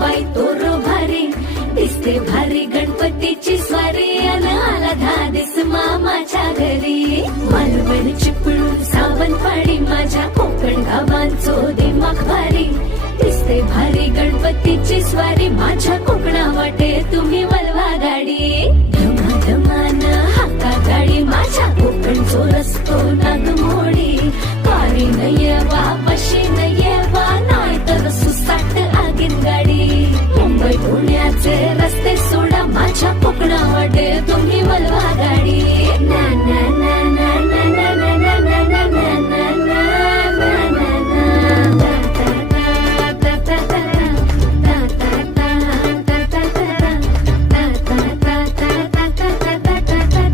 बाई तोर भारी दिसते भारी गणपतीची स्वारी अन आला धादिस मामाच्या घरी मालवण चिपळूण सावंतवाडी माझ्या कोकण गावांचो दिमाग भारी दिसते भारी गणपतीची स्वारी माझ्या